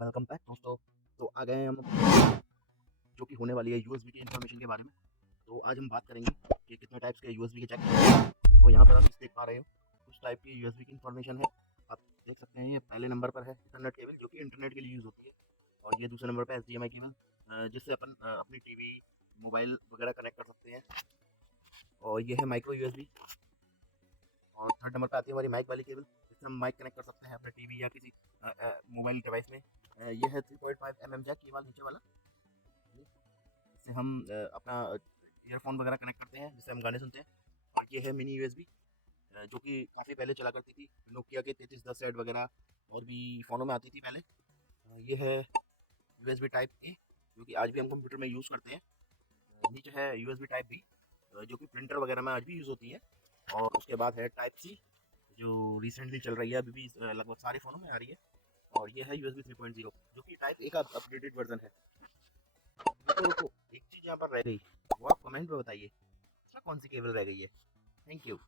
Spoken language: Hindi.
वेलकम बैक दोस्तों। तो आ गए हैं हम जो कि होने वाली है यूएसबी की इन्फॉर्मेशन के बारे में। तो आज हम बात करेंगे कि कितने टाइप्स के यूएसबी के जैक हैं। तो यहाँ पर आप देख पा रहे हो कुछ टाइप की यूएसबी की इन्फॉर्मेशन है। आप देख सकते हैं ये पहले नंबर पर है इथरनेट केबल, जो कि इंटरनेट के लिए यूज़ होती है। और ये दूसरे नंबर पर एचडीएमआई केबल, जिससे अपन अपनी टीवी मोबाइल वगैरह कनेक्ट कर सकते हैं। और ये है माइक्रो यूएसबी। और थर्ड नंबर पर आती है हमारी माइक वाली केबल, जिससे हम माइक कनेक्ट कर सकते हैं अपने टीवी या किसी मोबाइल डिवाइस में। ये है 3.5 mm जैक, ये वाला नीचे वाला, जिससे हम अपना ईयरफोन वगैरह कनेक्ट करते हैं, जिससे हम गाने सुनते हैं। और ये है मिनी यूएसबी, जो कि काफ़ी पहले चला करती थी, नोकिया के 3310 सेट वगैरह और भी फ़ोनों में आती थी पहले। ये है यूएसबी टाइप ए, जो कि आज भी हम कंप्यूटर में यूज़ करते हैं। नीचे है यूएसबी टाइप बी, जो कि प्रिंटर वगैरह में आज भी यूज़ होती है। और उसके बाद है टाइप सी, जो रिसेंटली चल रही है, अभी भी लगभग सारे फ़ोनों में आ रही है। और ये है यूएसबी 3.0, जो कि टाइप ए का अपडेटेड वर्जन है। रुको, एक चीज़ यहाँ पर रह गई, वो आप कमेंट में बताइए, अच्छा कौन सी केबल रह गई है। Thank you.